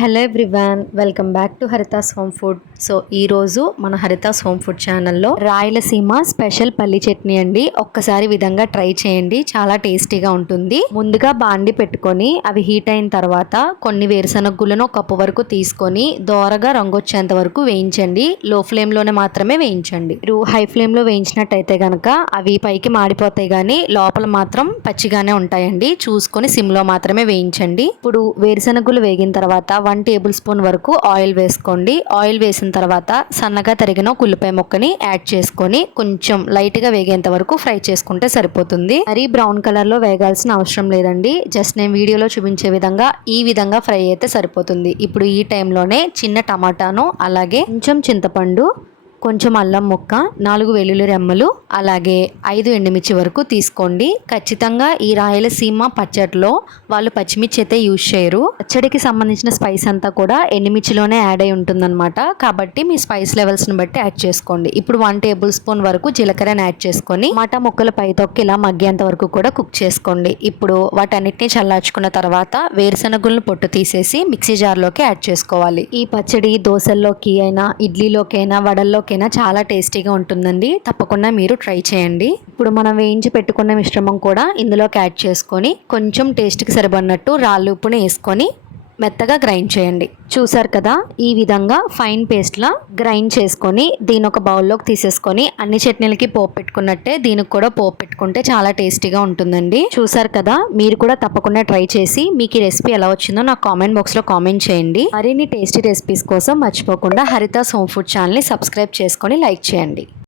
Hello everyone, welcome back to Haritha's home food. So ఈరోజు మన Haritha's home food ఛానల్లో Rayalaseema special పల్లి చట్నీ అండి. ఒక్కసారి విధంగా ట్రై చేయండి, చాలా టేస్టీగా ఉంటుంది. ముందుగా బాండి పెట్టుకొని అవి హీట్ అయిన తర్వాత కొన్ని వేరుశనగ గుళ్ళను ఒక కప్పు వరకు తీసుకొని దోరగా రంగు వచ్చేంత వరకు వేయించండి. లో ఫ్లేమ్లోనే మాత్రమే వేయించండి. మీరు హై ఫ్లేమ్లో వేయించినట్టయితే కనుక అవి పైకి మాడిపోతాయి, కానీ లోపల మాత్రం పచ్చిగానే ఉంటాయండి. చూసుకొని సిమ్లో మాత్రమే వేయించండి. ఇప్పుడు వేరుశనగ గుళ్ళు వేగిన తర్వాత 1 టేబుల్ స్పూన్ వరకు ఆయిల్ వేసుకోండి. ఆయిల్ వేసిన తర్వాత సన్నగా తరిగిన ఉల్లిపాయ ముక్కని యాడ్ చేసుకొని కొంచెం లైట్గా వేగేంత వరకు ఫ్రై చేసుకుంటే సరిపోతుంది. మరీ బ్రౌన్ కలర్లో వేగాల్సిన అవసరం లేదండి. జస్ట్ నేను వీడియోలో చూపించే విధంగా ఈ విధంగా ఫ్రై అయితే సరిపోతుంది. ఇప్పుడు ఈ టైంలోనే చిన్న టమాటాను, అలాగే కొంచెం చింతపండు, కొంచెం అల్లం ముక్క, 4 వెల్లుల్లి రెమ్మలు, అలాగే 5 ఎండుమిర్చి వరకు తీసుకోండి. ఖచ్చితంగా ఈ రాయలసీమ పచ్చడిలో వాళ్ళు పచ్చిమిర్చి అయితే యూజ్ చేయరు. పచ్చడికి సంబంధించిన స్పైస్ అంతా కూడా ఎండుమిర్చిలోనే యాడ్ అయి ఉంటుందన్నమాట. కాబట్టి మీ స్పైస్ లెవెల్స్ని బట్టి యాడ్ చేసుకోండి. ఇప్పుడు 1 టేబుల్ స్పూన్ వరకు జీలకర్రని యాడ్ చేసుకొని టమాటా ముక్కలు పై తొక్కి ఇలా మగ్గేంత వరకు కూడా కుక్ చేసుకోండి. ఇప్పుడు వాటన్నిటిని చల్లార్చుకున్న తర్వాత వేరుశనగులను పొట్టు తీసేసి మిక్సీ జార్లోకి యాడ్ చేసుకోవాలి. ఈ పచ్చడి దోశల్లోకి అయినా, ఇడ్లీలోకి అయినా, వడల్లో చాలా టేస్టీగా ఉంటుందండి. తప్పకుండా మీరు ట్రై చేయండి. ఇప్పుడు మనం వేయించి పెట్టుకున్న మిశ్రమం కూడా ఇందులోకి యాడ్ చేసుకొని కొంచెం టేస్ట్కి సరిపడినట్టు రాళ్ళు ఉప్పుని వేసుకొని మెత్తగా గ్రైండ్ చేయండి. చూసారు కదా, ఈ విధంగా ఫైన్ పేస్ట్లా గ్రైండ్ చేసుకొని దీని ఒక బౌల్లోకి తీసేసుకొని అన్ని చట్నీలకి పోపు పెట్టుకున్నట్టే దీనికి కూడా పోపు పెట్టుకుంటే చాలా టేస్టీగా ఉంటుందండి. చూసారు కదా, మీరు కూడా తప్పకుండా ట్రై చేసి మీకు ఈ రెసిపీ ఎలా వచ్చిందో నాకు కామెంట్ బాక్స్లో కామెంట్ చేయండి. మరిన్ని టేస్టీ రెసిపీస్ కోసం మర్చిపోకుండా హరితాస్ హోమ్ ఫుడ్ ఛానల్ని సబ్స్క్రైబ్ చేసుకొని లైక్ చేయండి.